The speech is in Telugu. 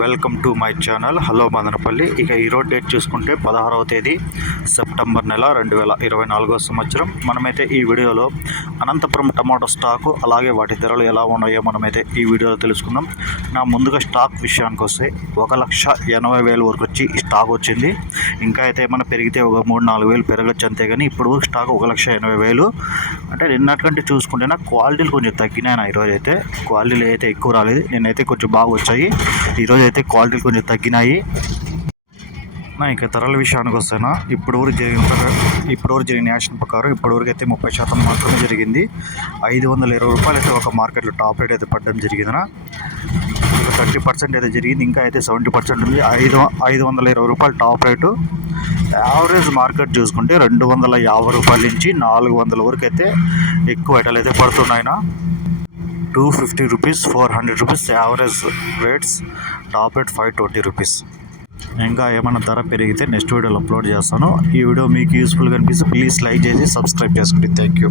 Welcome to my channel. Hello Madanapalle. ఇక ఈరోజు డేట్ చూసుకుంటే పదహారవ తేదీ సెప్టెంబర్ నెల రెండు వేల ఇరవై నాలుగో సంవత్సరం. మనమైతే ఈ వీడియోలో అనంతపురం టమాటో స్టాకు అలాగే వాటి ధరలు ఎలా ఉన్నాయో మనమైతే ఈ వీడియోలో తెలుసుకుందాం. నా ముందుగా స్టాక్ విషయానికి వస్తే ఒక లక్ష ఎనభై వేల వరకు వచ్చి ఈ స్టాక్ వచ్చింది. ఇంకా అయితే ఏమైనా పెరిగితే ఒక మూడు నాలుగు వేలు పెరగచ్చు అంతే కానీ ఇప్పుడు స్టాక్ ఒక లక్ష ఎనభై వేలు. అంటే నిన్నటికంటే చూసుకుంటే నా క్వాలిటీలు కొంచెం తగ్గినాయి నా ఈరోజు అయితే. క్వాలిటీలు అయితే ఎక్కువ రాలేదు. నేనైతే కొంచెం బాగా వచ్చాయి. ఈరోజు అయితే క్వాలిటీలు కొంచెం తగ్గినాయి. నా ఇంకా ధరల విషయానికి వస్తేనా ఇప్పుడు వరకు జరిగిన ప్రకారం ఇప్పుడు వరకు జరిగిన యాక్షన్ ప్రకారం ఇప్పుడు వరకు అయితే ముప్పై శాతం మాత్రమే జరిగింది. ఐదు వందల ఇరవై రూపాయలు అయితే ఒక మార్కెట్లో టాప్ రేట్ అయితే పడడం జరిగిందినా. ఒక థర్టీ పర్సెంట్ అయితే జరిగింది. ఇంకా అయితే సెవెంటీ పర్సెంట్ ఉంది. ఐదు ఐదు వందల ఇరవై రూపాయలు టాప్ రేటు. యావరేజ్ మార్కెట్ చూసుకుంటే రెండు వందల యాభై రూపాయల నుంచి నాలుగు వందల వరకు అయితే ఎక్కువ ఐటలు అయితే పడుతున్నాయినా two fifty rupees four hundred rupees average rates top rate five twenty rupees ఇంకా ఏమైనా ధర పెరిగితే నెక్స్ట్ వీడియోలో అప్లోడ్ చేస్తాను. ఈ వీడియో మీకు యూస్ఫుల్గా అనిపిస్తే ప్లీజ్ లైక్ చేసి సబ్స్క్రైబ్ చేసుకోండి థ్యాంక్ యూ